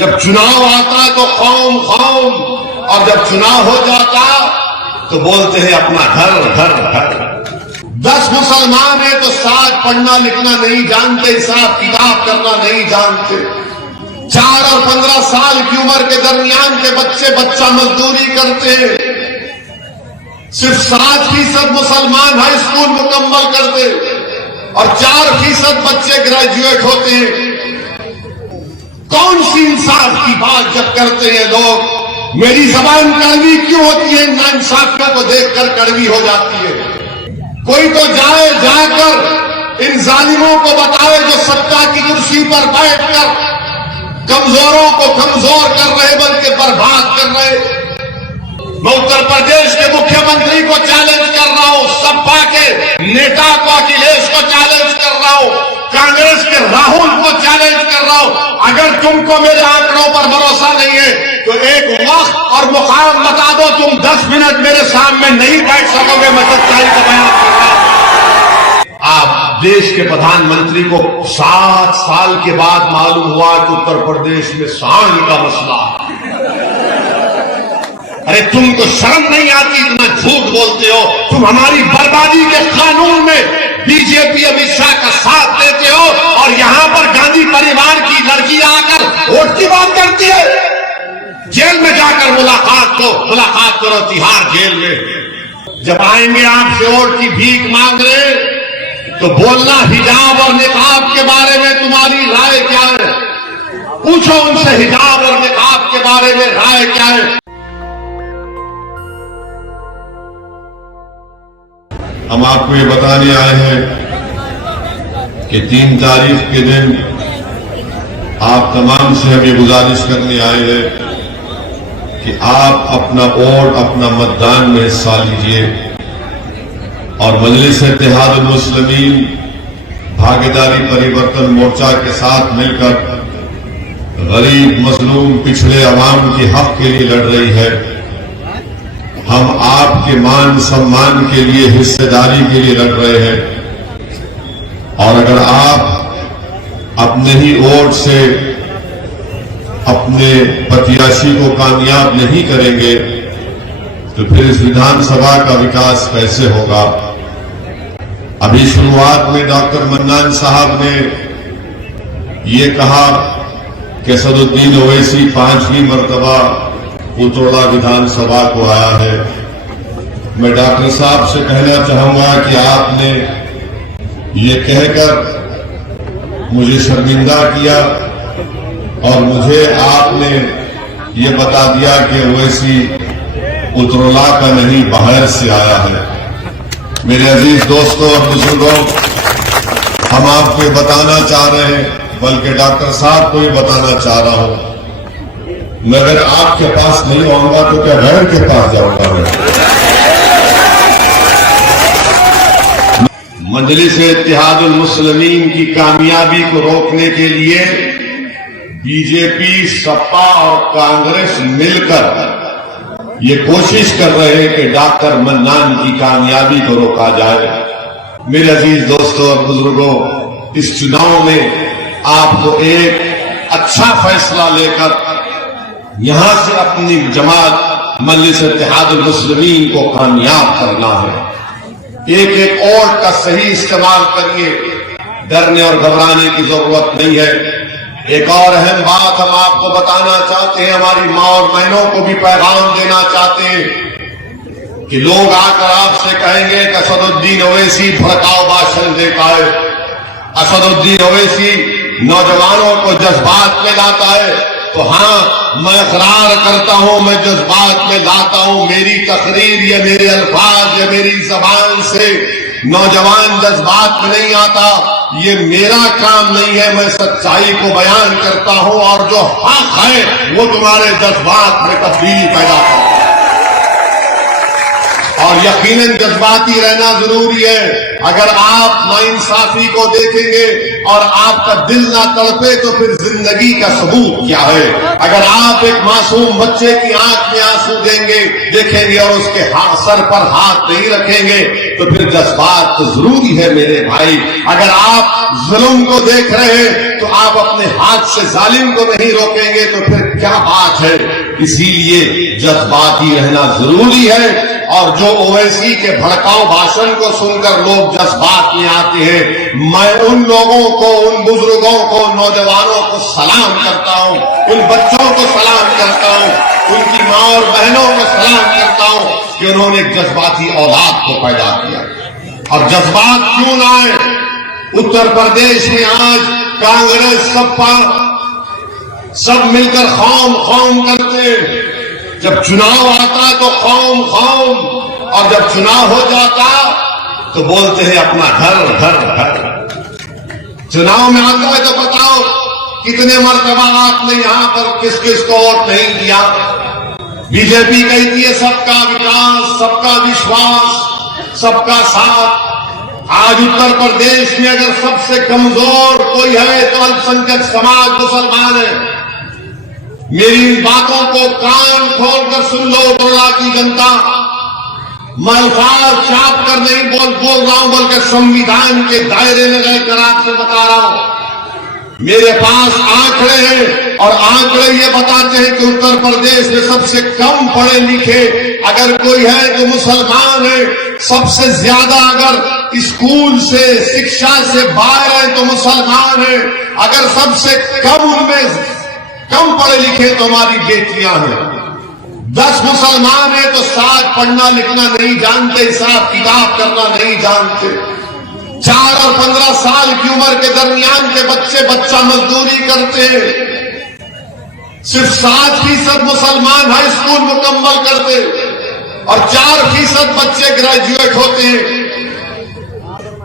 जब चुनाव आता तो कौम कौम, और जब चुनाव हो जाता तो बोलते हैं अपना घर घर घर। 10 मुसलमान है तो 7 पढ़ना लिखना नहीं जानते, हिसाब किताब करना नहीं जानते। 4 और 15 साल की उम्र के दरमियान के बच्चे बच्चा मजदूरी करते हैं। सिर्फ 7% मुसलमान हाई स्कूल मुकम्मल करते और 4% बच्चे ग्रेजुएट होते हैं। कौन सी इंसाफ की बात जब करते हैं लोग। मेरी जबान कड़वी क्यों होती है? नाइंसाफियों को देखकर कड़वी हो जाती है। कोई तो जाकर इन जालिमों को बताए जो सत्ता की कुर्सी पर बैठकर कमजोरों को कमजोर कर रहे बल्कि बर्बाद कर रहे। मैं उत्तर प्रदेश के मुख्यमंत्री को चैलेंज कर रहा हूं, सपा के नेता को अखिलेश को चैलेंज कर रहा हूं, कांग्रेस के राहुल को चैलेंज कर रहा हूं। अगर तुमको मेरे आंकड़ों पर भरोसा नहीं है तो एक वक्त और मुकाम बता दो, तुम 10 मिनट मेरे सामने नहीं बैठ सकोगे। मैं सच्चाई का बयान कर रहा हूं। आप देश के प्रधानमंत्री को 7 साल के बाद मालूम हुआ कि उत्तर प्रदेश में सांड का मसला है। अरे तुमको शर्म नहीं आती? इतना झूठ बोलते हो। तुम हमारी बर्बादी के कानून में बीजेपी अमित शाह का साथ देते हो और यहां पर गांधी परिवार की लड़की आकर वोट की बात करती है। जेल में जाकर मुलाकात करो तिहाड़ जेल में। जब आएंगे आपसे वोट की भीख मांग रहे तो बोलना हिजाब और निकाब के बारे में तुम्हारी राय क्या है। पूछो उनसे हिजाब और निकाब के बारे में राय क्या है। हम आपको ये बताने आए हैं कि 3 तारीख के दिन आप तमाम से हम ये गुजारिश करने आए हैं कि आप अपना वोट अपना मतदान में हिस्सा लीजिए और मजलिस इत्तेहादुल मुस्लिमीन भागीदारी परिवर्तन मोर्चा के साथ मिलकर गरीब मजलूम पिछड़े अवाम के हक के लिए लड़ रही है। हम आपके मान सम्मान के लिए हिस्सेदारी के लिए लड़ रहे हैं और अगर आप अपने ही वोट से अपने प्रत्याशी को कामयाब नहीं करेंगे तो फिर इस विधानसभा का विकास कैसे होगा। अभी शुरुआत में डॉक्टर मन्नान साहब ने ये कहा कि असदुद्दीन ओवैसी 5वीं मर्तबा उतरोड़ा विधानसभा को आया है। मैं डॉक्टर साहब से कहना चाहूंगा कि आपने ये कहकर मुझे शर्मिंदा किया और मुझे आपने ये बता दिया कि ओवैसी उतरोड़ा का नहीं बाहर से आया है। मेरे अजीज दोस्तों और बुजुर्गों, हम आपको ये बताना चाह रहे हैं, बल्कि डॉक्टर साहब को ये बताना चाह रहा हूं, मैं अगर आपके पास नहीं आऊंगा तो क्या गैर के पास जाऊंगा मैं। मजलिस इत्तेहादुल मुस्लिमीन की कामयाबी को रोकने के लिए बीजेपी सपा और कांग्रेस मिलकर ये कोशिश कर रहे हैं कि डॉक्टर मन्नान की कामयाबी को रोका जाए। मेरे अजीज दोस्तों और बुजुर्गों, इस चुनाव में आपको एक अच्छा फैसला लेकर यहां से अपनी जमात मजलिस इत्तेहादुल मुस्लिमीन को कामयाब करना है। एक एक वोट का सही इस्तेमाल करिए, डरने और घबराने की जरूरत नहीं है। एक और अहम बात हम आपको बताना चाहते हैं, हमारी मां और बहनों को भी पैगाम देना चाहते हैं कि लोग आकर आपसे कहेंगे कि असदुद्दीन ओवैसी भड़काऊ भाषण देता है, असदुद्दीन ओवैसी नौजवानों को जज्बात में लाता है। तो हाँ, मैं इकरार करता हूं, मैं जज्बात में लाता हूं। मेरी तकरीर या मेरे अल्फाज या मेरी जबान से नौजवान जज्बात में नहीं आता, ये मेरा काम नहीं है। मैं सच्चाई को बयान करता हूं और जो हक है वो तुम्हारे जज्बात में तब्दीली पैदा करता है और यकीनन जज्बाती रहना जरूरी है। अगर आप नाइंसाफी को देखेंगे और आपका दिल ना तड़पे तो फिर जिंदगी का सबूत क्या है। अगर आप एक मासूम बच्चे की आंख में आंसू देखेंगे और उसके सर पर हाथ नहीं रखेंगे तो फिर जज्बात तो जरूरी है मेरे भाई। अगर आप जुल्म को देख रहे हैं तो आप अपने हाथ से जालिम को नहीं रोकेंगे तो फिर क्या बात है। इसीलिए जज्बाती रहना जरूरी है। और जो ओवैसी के भड़काऊ भाषण को सुनकर लोग जज्बात में आते हैं, मैं उन लोगों को, उन बुजुर्गों को, नौजवानों को सलाम करता हूं, उन बच्चों को सलाम करता हूं, उनकी मां और बहनों को सलाम करता हूं कि उन्होंने जज्बाती औलाद को पैदा किया। और जज्बात क्यों ना आए। उत्तर प्रदेश में आज कांग्रेस सपा सब मिलकर खौम खौम करते। जब चुनाव आता तो खौम खौम, और जब चुनाव हो जाता तो बोलते हैं अपना घर घर घर। चुनाव में आता है तो बताओ कितने मर्तबा आपने यहां पर किस किस को वोट नहीं दिया। बीजेपी कहती है सबका विकास, सबका विश्वास, सबका साथ। आज उत्तर प्रदेश में अगर सबसे कमजोर कोई है तो अल्पसंख्यक समाज मुसलमान है। मेरी इन बातों को कान खोलकर सुन लो उतरला की जनता। मैं अल्फाज छाप कर नहीं बोल रहा हूं, बल्कि संविधान के दायरे में रहकर आपसे बता रहा हूं। मेरे पास आंकड़े हैं और आंकड़े ये बताते हैं कि उत्तर प्रदेश में सबसे कम पढ़े लिखे अगर कोई है तो मुसलमान है। सबसे ज्यादा अगर स्कूल से, शिक्षा से बाहर है तो मुसलमान है। अगर सबसे कम उनमें कम पढ़े लिखे तो हमारी बेटियां हैं। 10 मुसलमान हैं तो 7 पढ़ना लिखना नहीं जानते, हिसाब किताब करना नहीं जानते। 4 और 15 साल की उम्र के दरमियान के बच्चा मजदूरी करते हैं। सिर्फ 7% मुसलमान हाई स्कूल मुकम्मल करते और 4% बच्चे ग्रेजुएट होते हैं।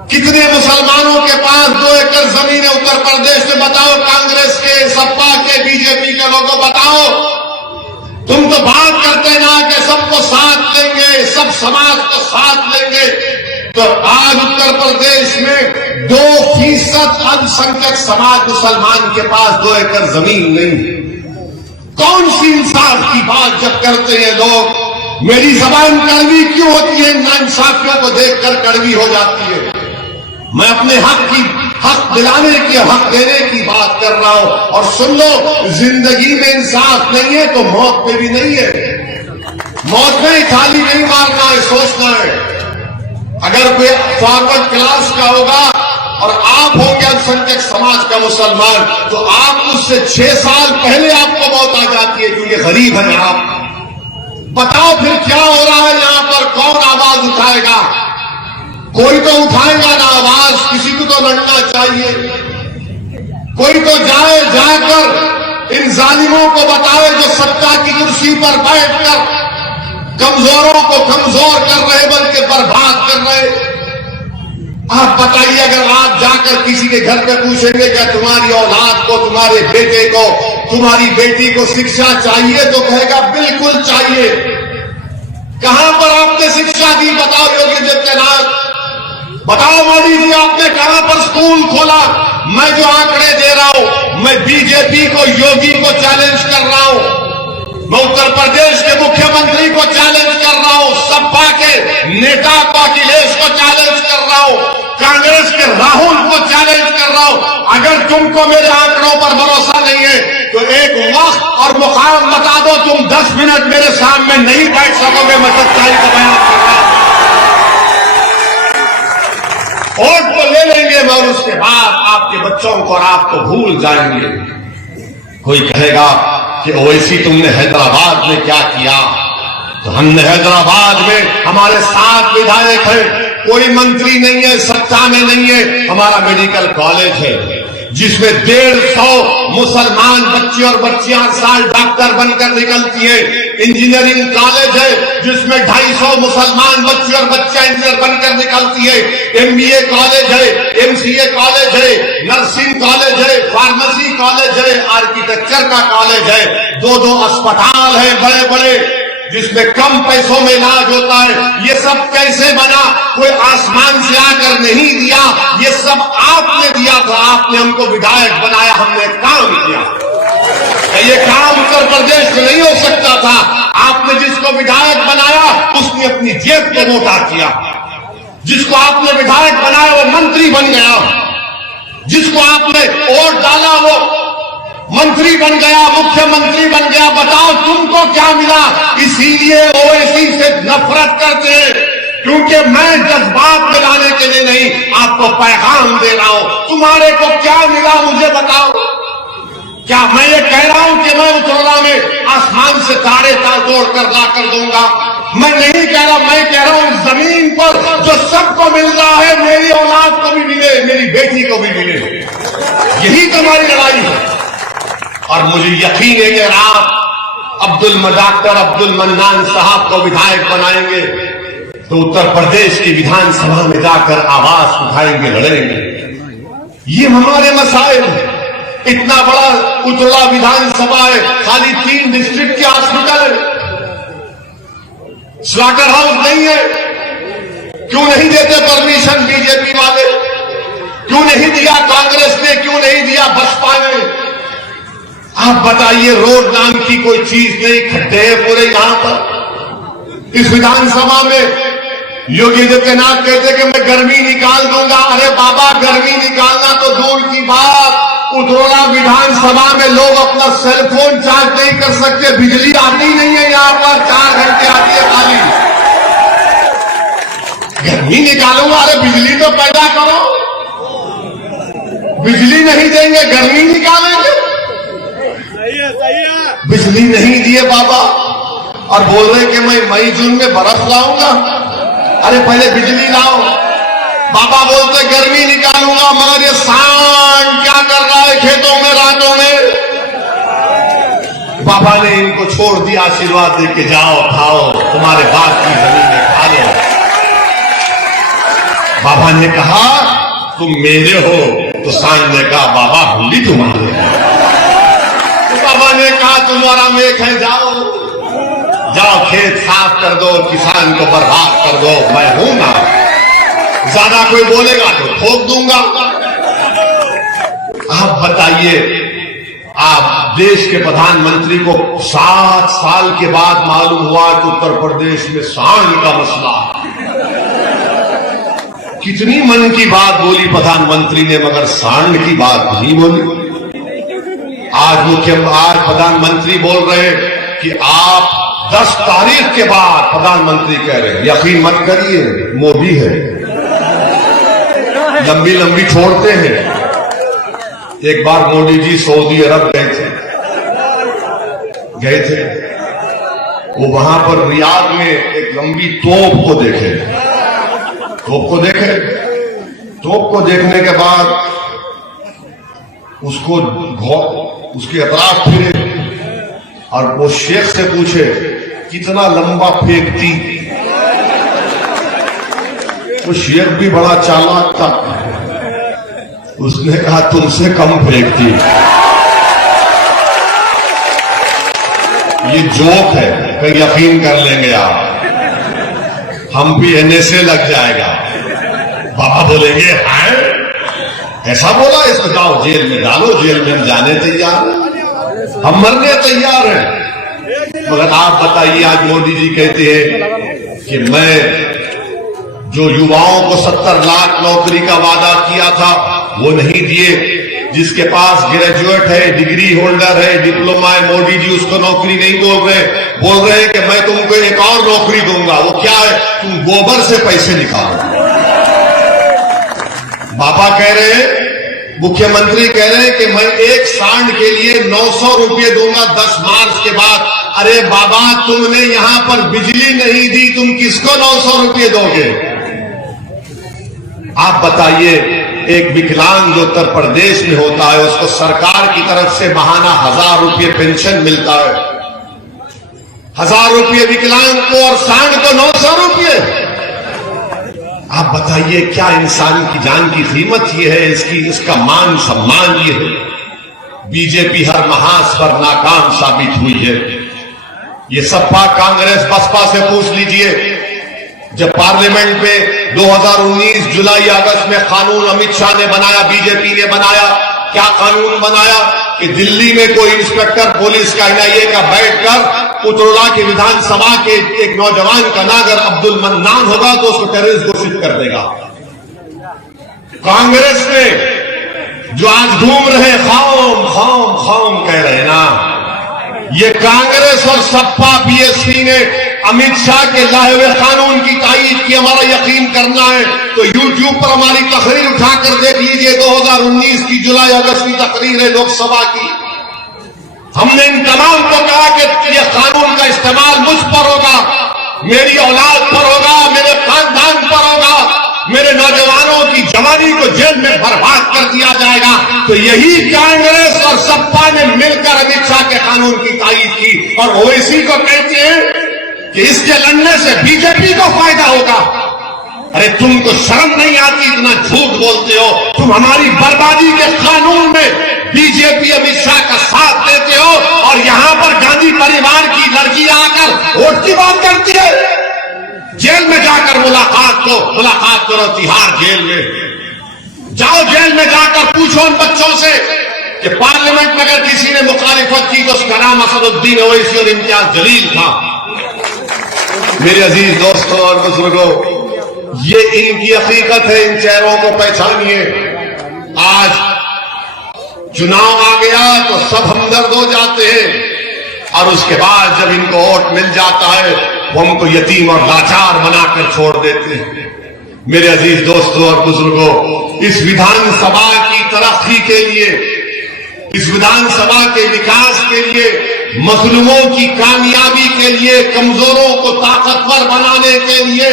कितने मुसलमानों के पास 2 एकड़ जमीन है उत्तर प्रदेश में? बताओ, कांग्रेस के, सपा के, बीजेपी के लोगों बताओ। तुम तो बात करते ना कि सबको साथ लेंगे, सब समाज को साथ लेंगे। तो आज उत्तर प्रदेश में 2% अल्पसंख्यक समाज मुसलमान के पास 2 एकड़ जमीन नहीं। कौन सी इंसाफ की बात जब करते हैं लोग। मेरी जबान कड़वी क्यों होती है? नाइंसाफियों को देखकर कड़वी हो जाती है। मैं अपने हक दिलाने की, हक देने की बात कर रहा हूं। और सुन लो, जिंदगी में इंसाफ नहीं है तो मौत में भी नहीं है। मौत में ही खाली नहीं मारना है, सोचना है। अगर कोई फॉरवर्ड क्लास का होगा और आप होंगे अल्पसंख्यक समाज का मुसलमान तो आप उससे 6 साल पहले आपको मौत आ जाती है क्योंकि गरीब है आप। बताओ फिर क्या हो रहा है यहां पर? कौन आवाज उठाएगा? कोई तो उठाएगा ना आवाज। किसी को तो लड़ना चाहिए। कोई तो जाकर इन जालिमों को बताए जो सत्ता की कुर्सी पर बैठकर कमजोरों को कमजोर कर रहे बल्कि बर्बाद कर रहे। आप बताइए, अगर आप जाकर किसी के घर पे पूछेंगे क्या तुम्हारी औलाद को, तुम्हारे बेटे को, तुम्हारी बेटी को शिक्षा चाहिए तो कहेगा बिल्कुल चाहिए। कहां पर आपने शिक्षा दी? बताओ योगी आदित्यनाथ, बताओ मोदी जी, आपने कहां पर स्कूल खोला? मैं जो आंकड़े दे रहा हूं, मैं बीजेपी को, योगी को चैलेंज कर रहा हूं। मैं उत्तर प्रदेश के मुख्यमंत्री को चैलेंज कर रहा हूं, सपा के नेता को, अखिलेश को चैलेंज कर रहा हूं, कांग्रेस के राहुल को चैलेंज कर रहा हूं। अगर तुमको मेरे आंकड़ों पर भरोसा नहीं है तो एक वक्त और मुकाम बता दो, तुम 10 मिनट मेरे सामने नहीं बैठ सकोगे। मैं सच्चाई को बयान कर रहा हूं। वोट तो ले लेंगे मगर उसके बाद आपके बच्चों को और आपको भूल जाएंगे। कोई कहेगा कि ओवैसी तुमने हैदराबाद में क्या किया? तो हमने हैदराबाद में, हमारे 7 विधायक हैं, कोई मंत्री नहीं है, सत्ता में नहीं है। हमारा मेडिकल कॉलेज है जिसमें 150 मुसलमान बच्चे और बच्चियां हर साल डॉक्टर बनकर निकलती है। इंजीनियरिंग कॉलेज है जिसमें 250 मुसलमान बच्चे और बच्चियां इंजीनियर बनकर निकलती है। MBA कॉलेज है, MCA कॉलेज है, नर्सिंग कॉलेज है, फार्मेसी कॉलेज है, आर्किटेक्चर का कॉलेज है, 2-2 अस्पताल है बड़े बड़े। जिसमें कम पैसों में इलाज होता है, ये सब कैसे बना? कोई आसमान से आकर नहीं दिया, ये सब आपने दिया था। आपने हमको विधायक बनाया, हमने काम किया। ये काम उत्तर प्रदेश में नहीं हो सकता था। आपने जिसको विधायक बनाया उसने अपनी जेब को मोटा किया। जिसको आपने विधायक बनाया वो मंत्री बन गया। जिसको आपने वोट डाला वो मंत्री बन गया, मुख्यमंत्री बन गया। बताओ तुमको क्या मिला? इसीलिए ओवैसी से नफरत करते हैं, क्योंकि मैं जज्बात में लाने के लिए नहीं, आपको पैगाम दे रहा हूं। तुम्हारे को क्या मिला मुझे बताओ। क्या मैं ये कह रहा हूं कि मैं उतरला में आसमान से तारे तोड़ कर ला कर दूंगा? मैं नहीं कह रहा, मैं कह रहा हूं जमीन पर जो सबको मिल रहा है, मेरी औलाद को भी मिले, मेरी बेटी को भी मिले। यही तो हमारी लड़ाई है। और मुझे यकीन है कि अगर आप डॉक्टर अब्दुल मन्नान साहब को विधायक बनाएंगे तो उत्तर प्रदेश की विधानसभा में जाकर आवाज उठाएंगे, लड़ेंगे। ये हमारे मसाइल हैं। इतना बड़ा उतरला विधानसभा है, खाली 3 डिस्ट्रिक्ट के हॉस्पिटल है, स्लॉटर हाउस नहीं है। क्यों नहीं देते परमिशन बीजेपी वाले? क्यों नहीं दिया कांग्रेस ने? क्यों नहीं दिया बसपा ने? आप बताइए, रोड नाम की कोई चीज नहीं, खड्डे हैं पूरे यहां पर। इस विधानसभा में योगी आदित्यनाथ कहते कि मैं गर्मी निकाल दूंगा। अरे बाबा, गर्मी निकालना तो दूर की बात, उतरौला विधानसभा में लोग अपना सेलफोन चार्ज नहीं कर सकते, बिजली आती नहीं है यहां पर, 4 घंटे आती है खाली। गर्मी निकालूंगा? अरे बिजली तो पैदा करो। बिजली नहीं देंगे, गर्मी निकालेंगे? बिजली नहीं दिए बाबा, और बोल रहे कि मैं मई जून में बर्फ लाऊंगा। अरे पहले बिजली लाओ। बाबा बोलते गर्मी निकालूंगा, मगर ये सांड क्या कर रहा है खेतों में रातों में? बाबा ने इनको छोड़ दिया, आशीर्वाद दे के जाओ, खाओ, तुम्हारे बाप की जमीन में खा लो। बाबा ने कहा तुम मेरे हो, तो सांड ने कहा बाबा हम भी तुम्हारे हैं। बाबा ने कहा तुम्हारा मेघ है, जाओ जाओ खेत साफ कर दो, किसान को बर्बाद कर दो, मैं हूं ना। ज्यादा कोई बोलेगा तो ठोक दूंगा। आप बताइए, आप देश के प्रधानमंत्री को 7 साल के बाद मालूम हुआ कि उत्तर प्रदेश में सांड का मसला। कितनी मन की बात बोली प्रधानमंत्री ने, मगर सांड की बात नहीं बोली। आज प्रधानमंत्री बोल रहे हैं कि आप 10 तारीख के बाद, प्रधानमंत्री कह रहे हैं, यकीन मत करिए, मोदी है, लंबी लंबी छोड़ते हैं। एक बार मोदी जी सऊदी अरब गए थे। वो वहां पर रियाद में एक लंबी तोप को देखे। तोप को देखने के बाद उसको उसके अतराफ फिरे और वो शेख से पूछे कितना लंबा फेंकती। वो शेख भी बड़ा चालाक था, उसने कहा तुमसे कम फेंकती। ये जोक है, कहीं यकीन कर लेंगे आप, हम भी एनएसए लग जाएगा। बाबा बोलेंगे हैं ऐसा बोला, इसको जाओ जेल में डालो, जेल में हम जाने तैयार हैं, हम मरने तैयार हैं। मगर आप बताइए, आज मोदी जी कहते हैं कि मैं जो युवाओं को 70 लाख नौकरी का वादा किया था वो नहीं दिए। जिसके पास ग्रेजुएट है, डिग्री होल्डर है, डिप्लोमा है, मोदी जी उसको नौकरी नहीं बोल रहे हैं कि मैं तुमको एक और नौकरी दूंगा। वो क्या है? तुम गोबर से पैसे निकालो। बाबा कह रहे हैं, मुख्यमंत्री कह रहे हैं कि मैं एक सांड के लिए 900 रुपये दूंगा 10 मार्च के बाद। अरे बाबा, तुमने यहां पर बिजली नहीं दी, तुम किसको 900 रुपये दोगे? आप बताइए, एक विकलांग जो उत्तर प्रदेश में होता है उसको सरकार की तरफ से महाना 1000 रुपये पेंशन मिलता है। 1000 रुपये विकलांग को और सांड को 900 रुपये। आप बताइए, क्या इंसान की जान की कीमत ये है, इसका मान सम्मान ये है? बीजेपी हर महास पर नाकाम साबित हुई है। ये सपा, कांग्रेस, बसपा से पूछ लीजिए, जब पार्लियामेंट में 2019 जुलाई अगस्त में कानून अमित शाह ने बनाया, बीजेपी ने बनाया, क्या कानून बनाया कि दिल्ली में कोई इंस्पेक्टर पुलिस का, एनआईए का बैठकर उतरौला की विधानसभा के एक नौजवान का नाम अगर अब्दुल मन्नान होगा तो उसको टेररिस्ट घोषित कर देगा। कांग्रेस ने जो आज घूम रहे खौम खौम खौम कह रहे ना, ये कांग्रेस और सपा बीएसपी ने अमित शाह के लाए हुए कानून की तायीद की। हमारा यकीन करना है तो यूट्यूब पर हमारी तकरीर उठाकर देख लीजिए, 2019 की जुलाई अगस्त की तकरीर है लोकसभा की। हमने इन तमाम को कहा कि ये कानून का इस्तेमाल मुझ पर होगा, मेरी औलाद पर होगा, मेरे खानदान पर होगा, मेरे नौजवानों की जवानी को जेल में बर्बाद कर दिया जाएगा। तो यही कांग्रेस और सपा ने मिलकर अमित शाह के कानून की तायीद की और ओवैसी को कहते हैं कि इसके लड़ने से बीजेपी को फायदा होगा। अरे तुमको शर्म नहीं आती, इतना झूठ बोलते हो। तुम हमारी बर्बादी के कानून में बीजेपी अमित शाह का साथ देते हो और यहां पर गांधी परिवार की लड़की आकर वोट की बात करती है। जेल में जाकर मुलाकात करो, तिहाड़ जेल में जाओ, जेल में जाकर पूछो उन बच्चों से कि पार्लियामेंट में अगर किसी ने मुखालिफत की तो उसका नाम असदुद्दीन ओवैसी और इम्तियाज जलील था। मेरे अजीज दोस्तों और बुजुर्गों, ये इनकी हकीकत है, इन चेहरों को पहचानिए। आज चुनाव आ गया तो सब हमदर्द हो जाते हैं और उसके बाद जब इनको वोट मिल जाता है वो हमको यतीम और लाचार बनाकर छोड़ देते हैं। मेरे अजीज दोस्तों और बुजुर्गों, इस विधानसभा की तरक्की के लिए, इस विधानसभा के विकास के लिए, मजलूमों की कामयाबी के लिए, कमजोरों को ताकतवर बनाने के लिए,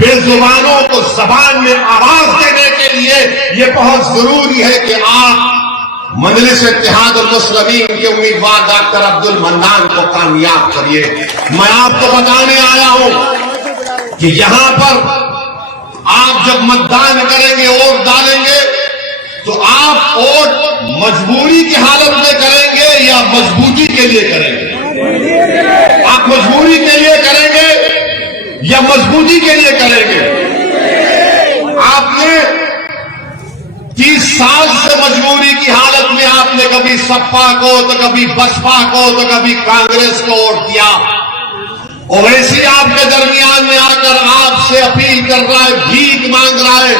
बेजुबानों को जबान में आवाज देने के लिए ये बहुत जरूरी है कि आप मजलिस इत्तेहाद और मुस्लिमीन के उम्मीदवार डॉक्टर अब्दुल मन्नान को कामयाब करिए। मैं आपको बताने आया हूं कि यहां पर आप जब मतदान करेंगे, वोट डालेंगे, तो आप वोट मजबूरी की हालत में करेंगे या मजबूती के लिए करेंगे? आप मजबूरी के लिए करेंगे या मजबूती के लिए करेंगे? आपने 30 साल से मजबूरी की हालत में आपने कभी सपा को तो कभी बसपा को तो कभी कांग्रेस को वोट दिया। ओवैसी आपके दरमियान में आकर आपसे अपील कर रहा है, भीख मांग रहा है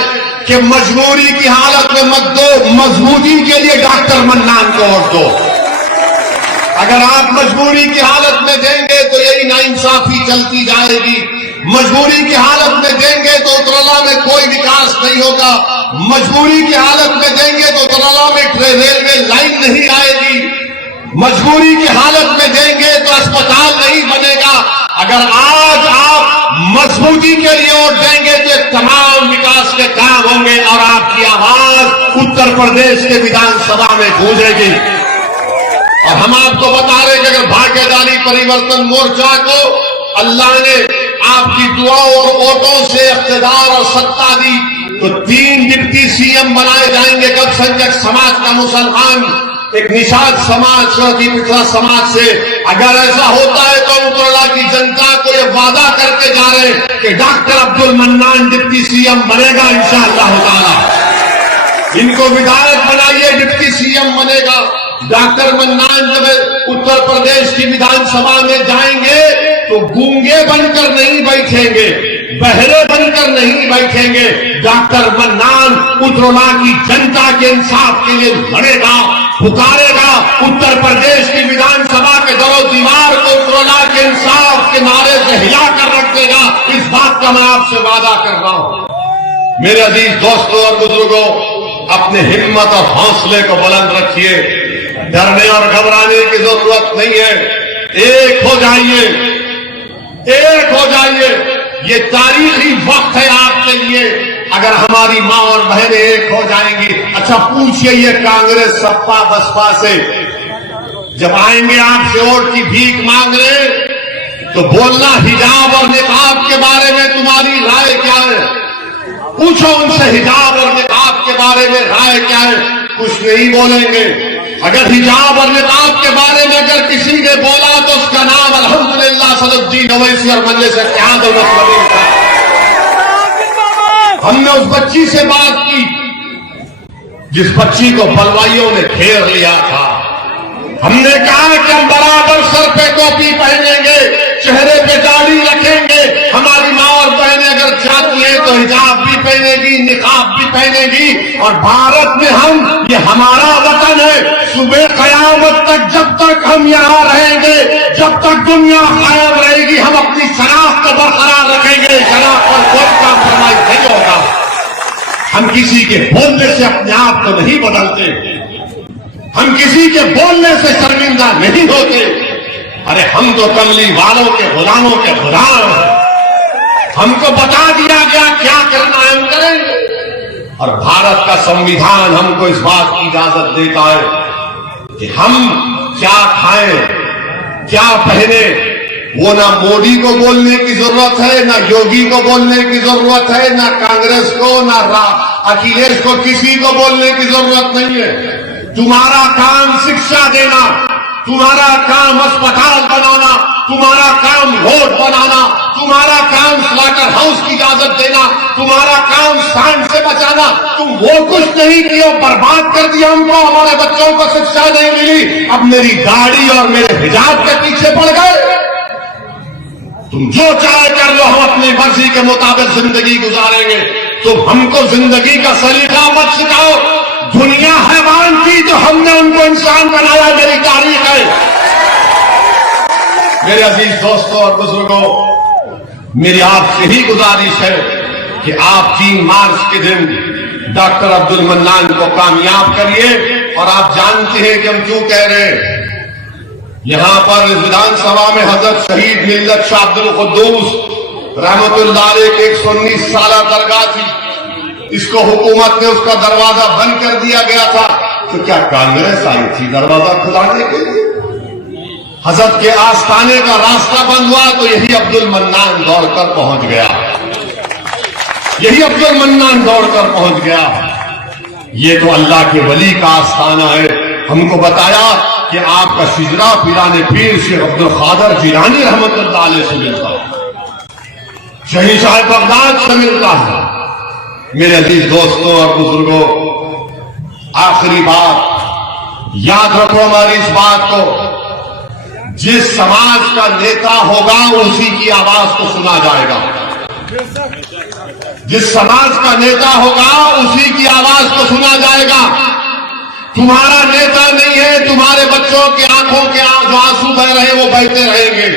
कि मजबूरी की हालत में मत दो, मजबूती के लिए डॉक्टर मन्नान को वोट दो। अगर आप मजबूरी की हालत में देंगे तो यही नाइंसाफी चलती जाएगी। मजबूरी की हालत में देंगे तो उतरौला में कोई विकास नहीं होगा। मजबूरी की हालत में देंगे तो उतरौला में रेलवे लाइन नहीं आएगी। मजबूरी की हालत में देंगे तो अस्पताल नहीं बनेगा। अगर आज आप मजबूती के लिए वोट देंगे तो तमाम विकास के काम होंगे और आपकी आवाज उत्तर प्रदेश के विधानसभा में गूंजेगी। और हम आपको बता रहे हैं कि अगर भाग्यशाली परिवर्तन मोर्चा को अल्लाह ने आपकी दुआओं और वोटों से इख्तिदार और सत्ता दी तो 3 डिप्टी सीएम बनाए जाएंगे। अल्पसंख्यक समाज का मुसलमान, एक निषाद समाज, पिछड़ा समाज से। अगर ऐसा होता है तो उतरौला की जनता को ये वादा करके जा रहे हैं कि doctor Abdul mannan deputy CM बनेगा इंशाअल्लाह ताला। इनको विधायक बनाइए, डिप्टी सीएम बनेगा। डॉक्टर मन्नान जब उत्तर प्रदेश की विधानसभा में जाएंगे तो गूंगे बनकर नहीं बैठेंगे, बहरे बनकर नहीं बैठेंगे। डॉक्टर मन्नान उतरौला की जनता के इंसाफ के लिए लड़ेगा, पुकारेगा। उत्तर प्रदेश की विधानसभा के दरो दीवार को उतरौला के इंसाफ के नारे से हिलाकर रख देगा। इस बात का मैं आपसे वादा कर रहा हूं। मेरे अजीज दोस्तों और बुजुर्गों, अपने हिम्मत और हौसले को बुलंद रखिए। डरने और घबराने की जरूरत नहीं है। एक हो जाइए, एक हो जाइए। ये तारीखी वक्त है आपके लिए। अगर हमारी मां और बहनें एक हो जाएंगी। अच्छा पूछिए ये कांग्रेस, सपा, बसपा से जब आएंगे आपसे वोट की भीख मांगने तो बोलना हिजाब और निकाब के बारे में तुम्हारी राय क्या है? पूछो उनसे हिजाब और निकाब के बारे में राय क्या है? कुछ नहीं बोलेंगे। अगर हिजाब और निकाब के बारे में अगर किसी ने बोला तो उसका नाम अल्हम्दुलिल्लाह असदुद्दीन ओवैसी और मजलिस इत्तेहाद उल मुस्लिमीन का। हमने उस बच्ची से बात की जिस बच्ची को बलवाइयों ने घेर लिया था। हमने कहा कि हम बराबर सर पे टोपी पहनेंगे, चेहरे पे दाढ़ी रखेंगे। हमारी माँ और बहनें अगर चाहती हैं तो हिजाब भी पहनेगी, निकाब भी पहनेगी। और भारत में हम, ये हमारा वतन है, सुबह कयामत तक जब तक हम यहाँ रहेंगे, जब तक दुनिया कायम रहेगी, हम अपनी शनाख्त को बरकरार रखेंगे। शनाख्त पर कोई कॉम्प्रोमाइज नहीं होगा। हम किसी के बोलने से अपने आप को नहीं बदलते, हम किसी के बोलने से शर्मिंदा नहीं होते। अरे हम तो कमली वालों के गुलामों के गुलाम हैं। हमको बता दिया गया क्या करना है, हम करेंगे। और भारत का संविधान हमको इस बात की इजाजत देता है कि हम क्या खाएं, क्या पहने। वो ना मोदी को बोलने की जरूरत है, ना योगी को बोलने की जरूरत है, ना कांग्रेस को, ना अखिलेश को, किसी को बोलने की जरूरत नहीं है। तुम्हारा काम शिक्षा देना, तुम्हारा काम अस्पताल बनाना, तुम्हारा काम रोड बनाना, तुम्हारा काम स्लॉटर हाउस की इजाजत देना, तुम्हारा काम सांड से बचाना। तुम वो कुछ नहीं किया, बर्बाद कर दिया हमको। हमारे बच्चों को शिक्षा नहीं मिली, अब मेरी गाड़ी और मेरे हिजाब के पीछे पड़ गए। तुम जो चाहे कर लो, हम अपनी मर्जी के मुताबिक जिंदगी गुजारेंगे। तुम हमको जिंदगी का सलीका मत सिखाओ। दुनिया हैवान थी तो हमने उनको इंसान बनाया, मेरी तारीख है। मेरे अजीज दोस्तों और बुजुर्गों, मेरी आपसे ही गुजारिश है कि आप 3 मार्च के दिन डॉक्टर अब्दुल मन्नान को कामयाब करिए। और आप जानते हैं कि हम क्यों कह रहे हैं। यहां पर विधानसभा में हजरत शहीद मिल्लत शाह अब्दुल कुद्दूस रहमतुल्लाह अलैह की 119 साला दरगाह थी। इसको हुकूमत ने उसका दरवाजा बंद कर दिया गया था, तो क्या कांग्रेस आई थी दरवाजा खुलाने के लिए? हजरत के आस्थाने का रास्ता बंद हुआ तो यही अब्दुल मन्नान दौड़कर पहुंच गया, यही अब्दुल मन्नान दौड़कर पहुंच गया। ये तो अल्लाह के वली का आस्थाना है। हमको बताया कि आपका शिजरा पीराने पीर शेख अब्दुल कादिर जिलानी रहमतुल्लाह अलैह से मिलता है, शहीद साहिब बगदाद से मिलता है। मेरे अजीज दोस्तों और बुजुर्गों, आखिरी बात याद रखो हमारी इस बात को, जिस समाज का नेता होगा उसी की आवाज को सुना जाएगा। जिस समाज का नेता होगा उसी की आवाज को सुना जाएगा। तुम्हारा नेता नहीं है, तुम्हारे बच्चों की आंखों के जो आंसू बह रहे वो बहते रहेंगे।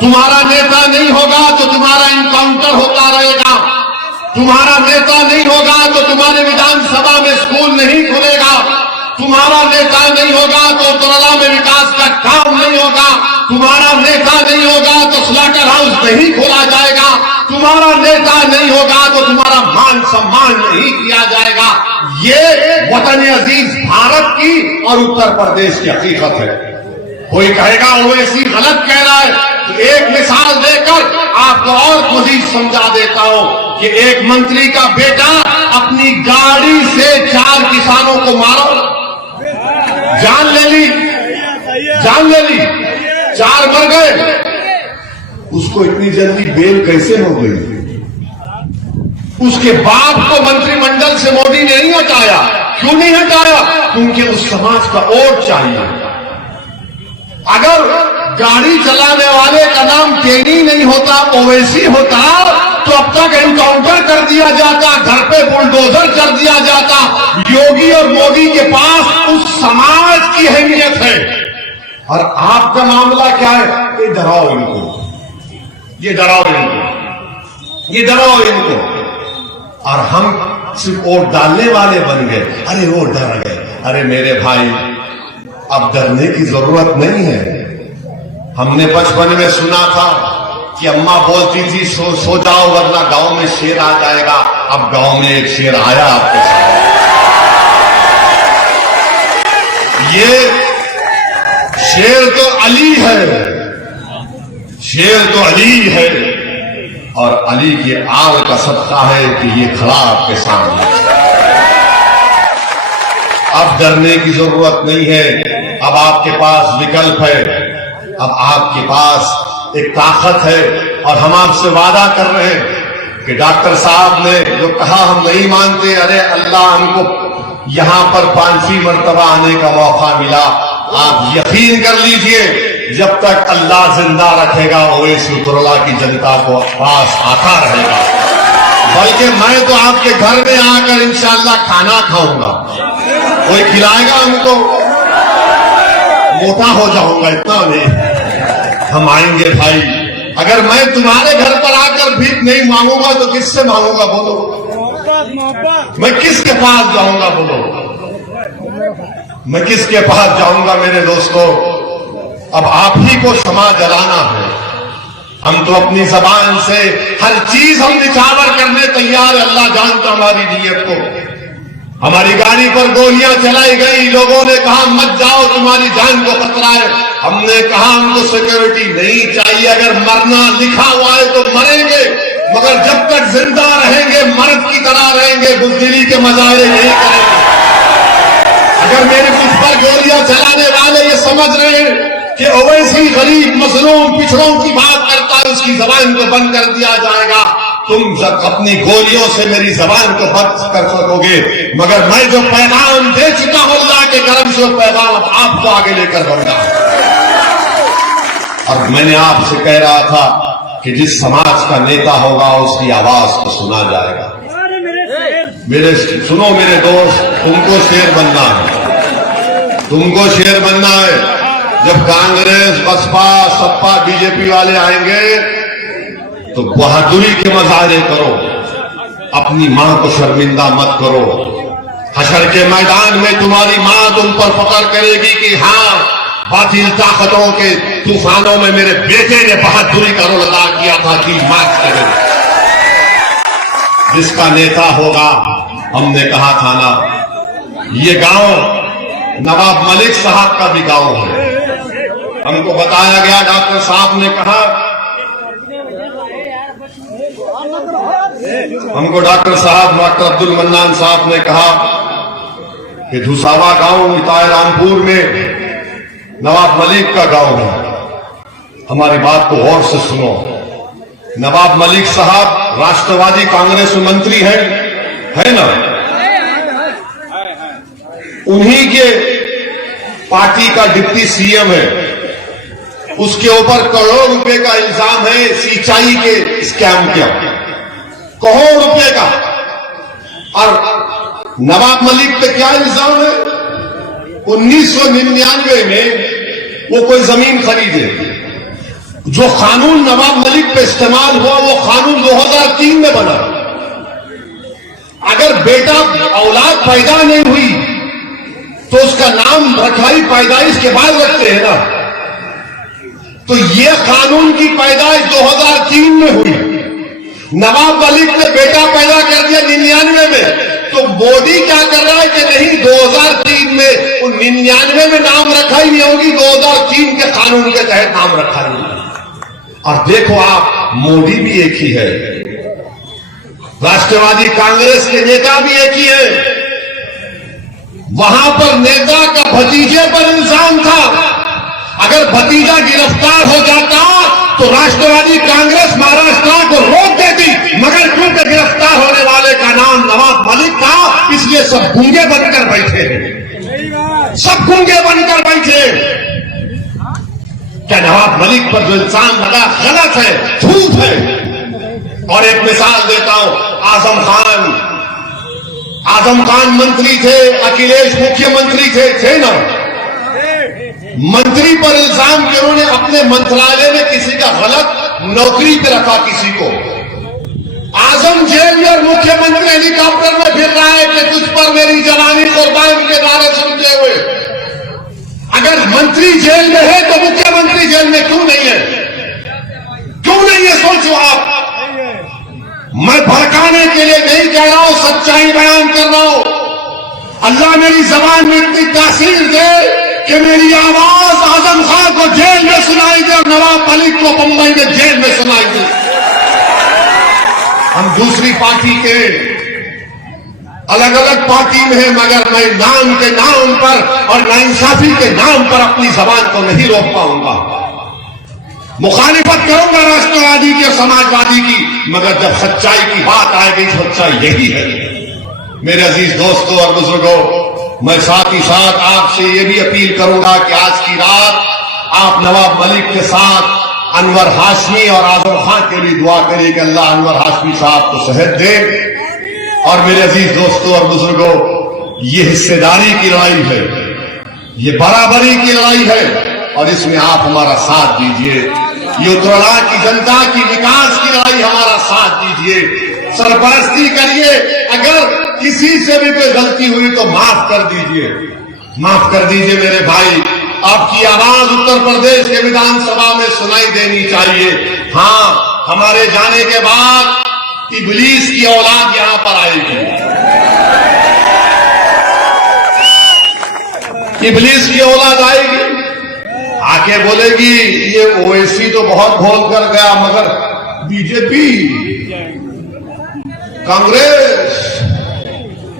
तुम्हारा नेता नहीं होगा तो तुम्हारा इनकाउंटर होता रहेगा। तुम्हारा नेता नहीं होगा तो तुम्हारे विधानसभा में स्कूल नहीं खुलेगा। तुम्हारा नेता नहीं होगा तो तोरला में विकास का काम नहीं होगा। तुम्हारा नेता नहीं होगा तो स्लॉटर हाउस नहीं खोला जाएगा। तुम्हारा नेता नहीं होगा तो तुम्हारा मान सम्मान नहीं किया जाएगा। ये वतन अजीज भारत की और उत्तर प्रदेश की हकीकत है। कोई कहेगा ओवैसी गलत कह रहा है, तो एक मिसाल देकर आपको और मजीद समझा देता हूं कि एक मंत्री का बेटा अपनी गाड़ी से 4 किसानों को मारो, जान ले ली, 4 मर गए। उसको इतनी जल्दी बेल कैसे हो गई? उसके बाप को मंत्रिमंडल से मोदी ने नहीं हटाया। क्यों नहीं हटाया? क्योंकि उस समाज का वोट चाहिए। अगर गाड़ी चलाने वाले का नाम तेनी नहीं होता, ओवैसी होता, तो अब तक एनकाउंटर कर दिया जाता, घर पे बुलडोजर कर दिया जाता। योगी और मोदी के पास उस समाज की अहमियत है। और आपका मामला क्या है? ये डराओ इनको, ये डराओ इनको, ये डराओ इनको। और हम सिर्फ वोट डालने वाले बन गए। अरे वो डर गए। अरे मेरे भाई, अब डरने की जरूरत नहीं है। हमने बचपन में सुना था कि अम्मा बोलती थी सो जाओ वरना गांव में शेर आ जाएगा। अब गांव में एक शेर आया आपके सामने। ये शेर तो अली है, शेर तो अली है। और अली की आल का सदका है कि ये खड़ा आपके सामने। अब डरने की जरूरत नहीं है। अब आपके पास विकल्प है। अब आपके पास एक ताकत है। और हम आपसे वादा कर रहे हैं कि डॉक्टर साहब ने जो कहा हम नहीं मानते, अरे अल्लाह हमको यहां पर 5वीं मर्तबा आने का मौका मिला। आप यकीन कर लीजिए, जब तक अल्लाह जिंदा रखेगा ओवैसी-उतरौला की जनता को पास आता रहेगा। बल्कि मैं तो आपके घर में आकर इंशाअल्लाह खाना खाऊंगा, कोई खिलाएगा हमको, मोटा हो जाऊंगा, इतना नहीं। हम आएंगे भाई। अगर मैं तुम्हारे घर पर आकर भीख नहीं मांगूंगा तो किससे मांगूंगा बोलो? मैं किसके पास जाऊंगा बोलो? मैं किसके पास जाऊंगा मेरे दोस्तों? अब आप ही को क्षमा जलाना है। हम तो अपनी जबान से हर चीज हम निछावर करने तैयार है। अल्लाह जानता हमारी नीयत को। हमारी गाड़ी पर गोलियां चलाई गई, लोगों ने कहा मत जाओ, तुम्हारी जान को खतरा है। हमने कहा हमको सिक्योरिटी नहीं चाहिए, अगर मरना लिखा हुआ है तो मरेंगे, मगर जब तक जिंदा रहेंगे मर्द की तरह रहेंगे, बुज़दिली के मजारे नहीं करेंगे। अगर मेरे मुझ पर गोलियां चलाने वाले ये समझ रहे हैं कि ओवैसी गरीब मजलूम पिछड़ों की बात करता है, उसकी जबान को बंद कर दिया जाएगा, तुम अपनी गोलियों से मेरी जबान को बंद कर सकोगे, मगर मैं जो पैगाम दे चुका हूं अल्लाह के करम से वो पैगाम आपको आगे लेकर जाऊंगा। और मैंने आपसे कह रहा था कि जिस समाज का नेता होगा उसकी आवाज को सुना जाएगा। सुनो मेरे दोस्त, तुमको शेर बनना है, तुमको शेर बनना है। जब कांग्रेस, बसपा, सपा, बीजेपी वाले आएंगे तो बहादुरी के मजारे करो, अपनी मां को शर्मिंदा मत करो। हशर के मैदान में तुम्हारी मां तुम पर फख्र करेगी कि हां, बातिल ताकतों के तूफानों में मेरे बेटे ने बहादुरी का रोल अदा किया था कि मार्च करें। जिसका नेता होगा, हमने कहा था ना, ये गांव नवाब मलिक साहब का भी गांव है। हमको बताया गया, डॉक्टर साहब ने कहा, हमको डॉक्टर साहब, डॉक्टर अब्दुल मन्नान साहब ने कहा कि धुसावा गांव इताए रामपुर में नवाब मलिक का गांव है। हमारी बात को गौर से सुनो। नवाब मलिक साहब राष्ट्रवादी कांग्रेस में मंत्री है ना? उन्हीं के पार्टी का डिप्टी सीएम है। उसके ऊपर करोड़ रुपए का इल्जाम है सिंचाई के स्कैम किया, करोड़ रुपए का। और नवाब मलिक पे क्या इल्जाम है? 1999 में वो कोई जमीन खरीदे, जो कानून नवाब मलिक पे इस्तेमाल हुआ वो कानून 2003 में बना। अगर बेटा औलाद पैदा नहीं हुई तो उसका नाम रखाई पैदाइश के बाद रखते हैं ना। तो ये कानून की पैदाइश 2003 में हुई। नवाब मलिक ने बेटा पैदा कर दिया 99 में, तो मोदी क्या कर रहा है कि नहीं 2003 में, 99 में नाम रखा ही नहीं होगी, 2003 के कानून के तहत नाम रखा ही नहीं। और देखो आप, मोदी भी एक ही है, राष्ट्रवादी कांग्रेस के नेता भी एक ही है। वहां पर नेता का भतीजे पर इल्जाम था। अगर भतीजा गिरफ्तार हो जाता तो राष्ट्रवादी कांग्रेस महाराष्ट्र को रोक देती, मगर क्योंकि गिरफ्तार होने वाले का नाम नवाब मलिक था, इसलिए सब गूंगे बनकर बैठे हैं, सब गूंगे बनकर बैठे। क्या नवाब मलिक पर जो इल्जाम लगा गलत है, झूठ है। और एक मिसाल देता हूं, आजम खान मंत्री थे, अखिलेश मुख्यमंत्री थे ना। मंत्री पर इल्जाम कि उन्होंने अपने मंत्रालय में किसी का गलत नौकरी पे रखा किसी को। आजम जेल में और मुख्यमंत्री हेलीकॉप्टर में फिर रहा है कि तुझ पर मेरी जवानी कुर्बान के नारे सुनते हुए। अगर मंत्री जेल में है तो मुख्यमंत्री जेल में क्यों नहीं है? क्यों नहीं है, सोचो आप। मैं भड़काने के लिए नहीं कह रहा हूं, सच्चाई बयान कर रहा हूं। अल्लाह मेरी जबान में इतनी तासीर दे कि मेरी आवाज आजम खान को जेल में सुनाई दे और नवाब मलिक को बंबई में जेल में सुनाई दे। हम दूसरी पार्टी के अलग अलग पार्टी में है, मगर मैं नाम के नाम पर और नाइंसाफी के नाम पर अपनी जबान को नहीं रोक पाऊंगा। मुखालिफत करूंगा राष्ट्रवादी की और समाजवादी की, मगर जब सच्चाई की बात आएगी सच्चाई यही है। मेरे अजीज दोस्तों और बुजुर्गों, मैं साथ ही साथ आपसे ये भी अपील करूंगा कि आज की रात आप नवाब मलिक के साथ अनवर हाशमी और आजम खान के लिए दुआ करिए कि अल्लाह अनवर हाशमी साहब को सेहत दे। और मेरे अजीज दोस्तों और बुजुर्गों, ये हिस्सेदारी की लड़ाई है, ये बराबरी की लड़ाई है, और इसमें आप हमारा साथ दीजिए। ये उत्तराखंड की जनता की विकास की लड़ाई, हमारा साथ दीजिए, सरपरस्ती करिए। अगर किसी से भी कोई गलती हुई तो माफ कर दीजिए, माफ कर दीजिए मेरे भाई। आपकी आवाज उत्तर प्रदेश के विधानसभा में सुनाई देनी चाहिए। हाँ, हमारे जाने के बाद इब्लीस की औलाद यहां पर आएगी, इब्लीस की औलाद आएगी, आके बोलेगी ये ओवैसी तो बहुत भोल कर गया, मगर बीजेपी कांग्रेस,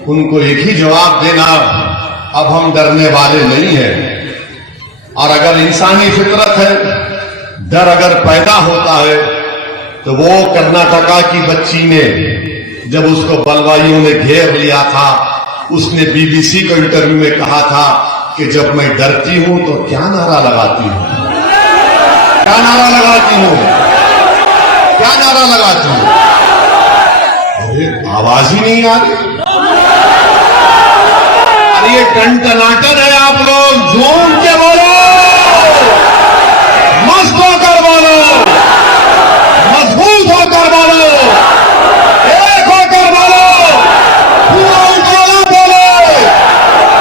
उनको एक ही जवाब देना, अब हम डरने वाले नहीं हैं। और अगर इंसानी फितरत है, डर अगर पैदा होता है, तो वो कर्नाटका की बच्ची ने जब उसको बलवाइयों ने घेर लिया था, उसने बीबीसी को इंटरव्यू में कहा था कि जब मैं डरती हूं तो क्या नारा लगाती हूं, क्या नारा लगाती हूं, क्या नारा लगाती हूं। अरे आवाज ही नहीं आ रही। अरे ये टनटनाटन है, आप लोग झूम के बोलो, मस्त होकर बोलो, मजबूत होकर बोलो, एक होकर बोलो, पूरा उजाला बोले,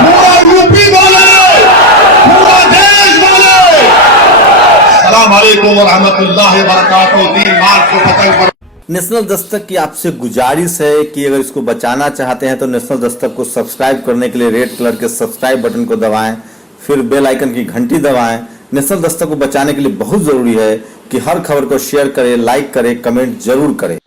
पूरा यूपी बोले, पूरा देश बोले। अस्सलाम वालेकुम व रहमतुल्लाहि व बरकातहू। 3 मार्च को पतंग पर नेशनल दस्तक की आपसे गुजारिश है कि अगर इसको बचाना चाहते हैं तो नेशनल दस्तक को सब्सक्राइब करने के लिए रेड कलर के सब्सक्राइब बटन को दबाएं, फिर बेल आइकन की घंटी दबाएं। नेशनल दस्तक को बचाने के लिए बहुत जरूरी है कि हर खबर को शेयर करें, लाइक करें, कमेंट जरूर करें।